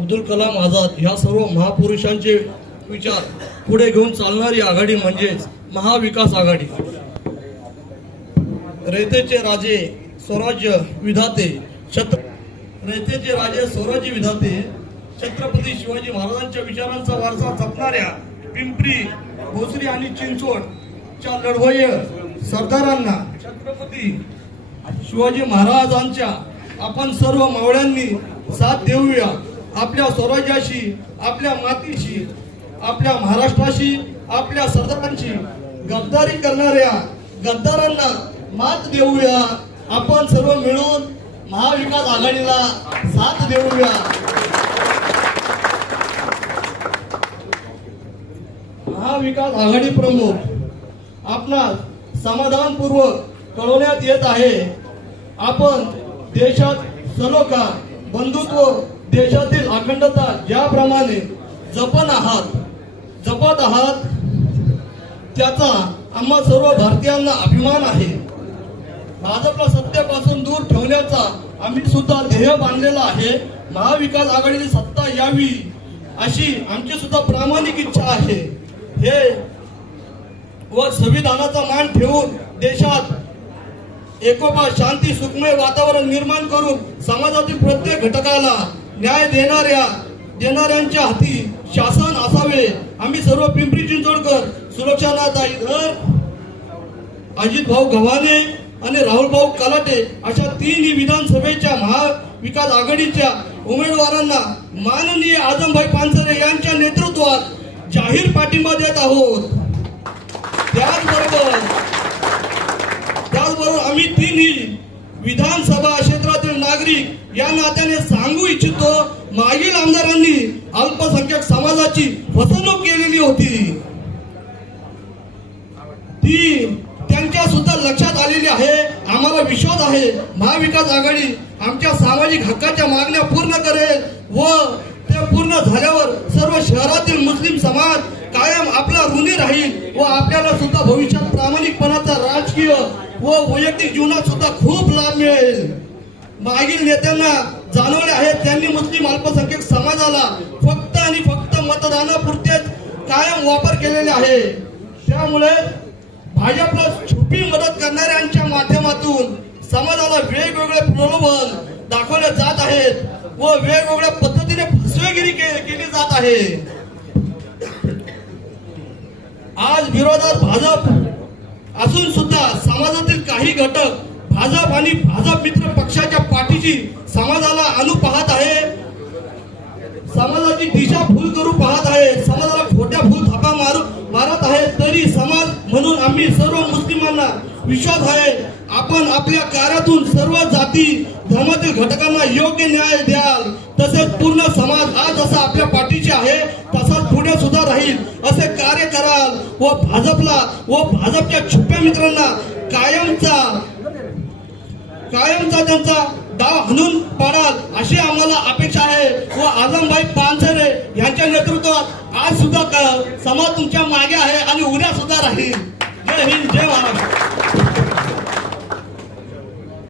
अब्दुल कलाम आझाद ह्या सर्व महापुरुषांचे विचार पुढे घेऊन चालणारी आघाडी म्हणजेच महाविकास आघाडी. रयतेचे राजे स्वराज्य विधाते छत्र रयतेचे राजे स्वराज्य विधाते छत्रपती शिवाजी महाराजांच्या विचारांचा वारसा जपणाऱ्या पिंपरी भोसरी आणि चिंचवडच्या लढवय सरदारांना छत्रपती शिवाजी महाराजांच्या आपण सर्व मावळ्यांनी साथ देऊया. आपल्या स्वराज्याशी आपल्या मातीशी आपल्या महाराष्ट्राशी आपल्या सरदारांची गद्दारी करणाऱ्या गद्दारांना मात देऊया. आपण सर्व मिळून महाविकास आघाडीला साथ देऊया. महाविकास आघाडी प्रमुख आपणास समाधानपूर्वक कळवण्यात येत आहे. आपण देशात सलोखा बंधुत्व देशातील अखंडता ज्याप्रमाणे जपत आहात जपत आहात त्याचा आम्हा सर्व भारतीयांना अभिमान आहे. भाजपला सत्तेपासून दूर ठेवण्याचा आम्ही सुद्धा ध्येय बांधलेला आहे. महाविकास आघाडीची सत्ता यावी अशी आमची सुद्धा प्रामाणिक इच्छा आहे. हे व संविधानाचा मान ठेवून देशात एकोपा शांती सुखमय वातावरण निर्माण करून समाजातील प्रत्येक घटकाला न्याय देणाऱ्या देणाऱ्यांच्या हाती शासन असावे. आम्ही सर्व पिंपरी चिंचवडकर सुरक्षानाथ धर अजित भाऊ गव्हाणे आणि राहुल भाऊ कलाटे अशा तीनही विधानसभेच्या महाविकास आघाडीच्या उमेदवारांना माननीय आजमभाई पानसरे यांच्या नेतृत्वात जाहीर पाठिंबा देत आहोत. त्याचबरोबर त्याचबरोबर आम्ही तीनही विधानसभा नागरिक या नात्याने सांगू इच्छितो मागील आमदारांनी अल्पसंख्याक समाजाची फसवणूक केलेली होती. ती त्यांच्या सुद्धा लक्षात आलेली आहे आम्हाला विश्वास आहे. महाविकास आघाडी आमच्या सामाजिक हक्काच्या मागण्या पूर्ण करेल व ते पूर्ण झाल्यावर सर्व शहरातील मुस्लिम समाज कायम आपला ऋणी राहील व आपल्याला सुद्धा भविष्यात प्रामाणिकपणाचा राजकीय व वैयक्तिक जीवनात सुद्धा खूप लाभ मिळेल. मागील नेत्यांना जाणवले आहेत त्यांनी मुस्लिम अल्पसंख्याक समाजाला फक्त आणि फक्त मतदानापुरतेच कायम वापर केलेले आहे. त्यामुळे भाजपला छुपी मदत करणाऱ्यांच्या माध्यमातून समाजाला वेगवेगळे प्रलोभन दाखवले जात आहेत व वेगवेगळ्या पद्धतीने फसवेगिरी केली जात आहे. आज विरोधात भाजप असून सुद्धा समाजातील काही घटक भाजप आणि भाजप मित्र पक्षाच्या पाठीशी समाजाला आणू पाहत आहे. समाजाची दिशा भूल करू पाहत आहे. समाजाला खोट्या भूल थापा मारू मारत आहे. तरी समाज म्हणून आम्ही सर्व मुस्लिमांना विश्वास आहे. आपण आपल्या कार्यातून सर्व जाती धर्मातील घटकांना योग्य न्याय द्याल. तसेच पूर्ण समाज आज जसा आपल्या पाठीशी आहे तसाच पुढे सुद्धा राहील. असे कार्य कराल. व भाजपला व भाजपच्या छुप्या मित्रांना कायमचा कायमचा त्यांचा दाव हाणून पाडाल अशी आम्हाला अपेक्षा आहे. व आजमभाई पानसरे यांच्या नेतृत्वात आज सुद्धा समाज तुमच्या मागे आहे आणि उद्या सुद्धा राहील. जय हिंद जय महाराष्ट्र.